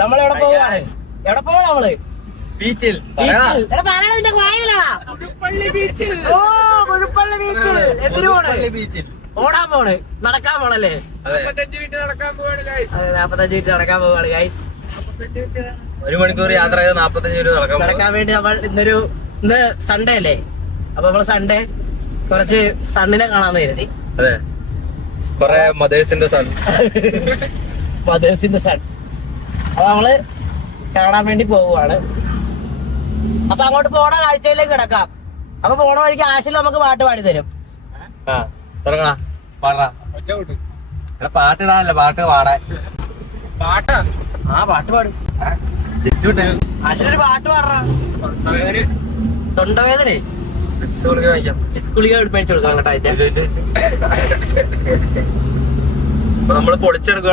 നമ്മളെവിടെ പോവാണ്? എവിടെ പോവാ നമ്മള്? ബീച്ചിൽ. കുഴുപ്പള്ളി ബീച്ചിൽ. ഓ, കുഴുപ്പള്ളി ബീച്ചിൽ. എന്തിനു പോണ്? ബീച്ചിൽ ഓടാൻ പോണ്, നടക്കാൻ പോണല്ലേ? 45 മിനിറ്റ് നടക്കാൻ പോവാണ് ഗൈസ്. 45 മിനിറ്റ് നടക്കാൻ പോവാണ് ഗൈസ്. 1 മണിക്കൂർ യാത്ര ചെയ്ത് 45 മിനിറ്റ് നടക്കാൻ വേണ്ടി നമ്മൾ ഇന്ന് സൺഡേ അല്ലേ? അപ്പൊ നമ്മള് സൺഡേ കുറച്ച് സണ്ണിനെ കാണാന്ന് കരുതി. അതെ, കൊറേ മദേഴ്സിന്റെ സൺ. മദേഴ്സിന്റെ സൺ. അപ്പൊ നമ്മള് കാണാൻ വേണ്ടി പോവുകയാണ്. അപ്പൊ അങ്ങോട്ട് പോണ കാഴ്ചയിലേക്ക് കിടക്കാം. അപ്പൊ പോണ വഴിക്ക് ആശിൽ നമുക്ക് പാട്ട് പാടി തരും. തുടങ്ങാ, പാടാ. പാട്ടിടാനല്ല, പാട്ട് പാടാൻ. പാട്ടാ? ആ, പാട്ട് പാടും. ആശിലൊരു പാട്ട് പാടാ. തൊണ്ടവേദന സ്കൂളിൽ മേടിച്ചു കൊടുക്കാം കേട്ടോ. നമ്മള് പൊളിച്ചെടുക്കുക.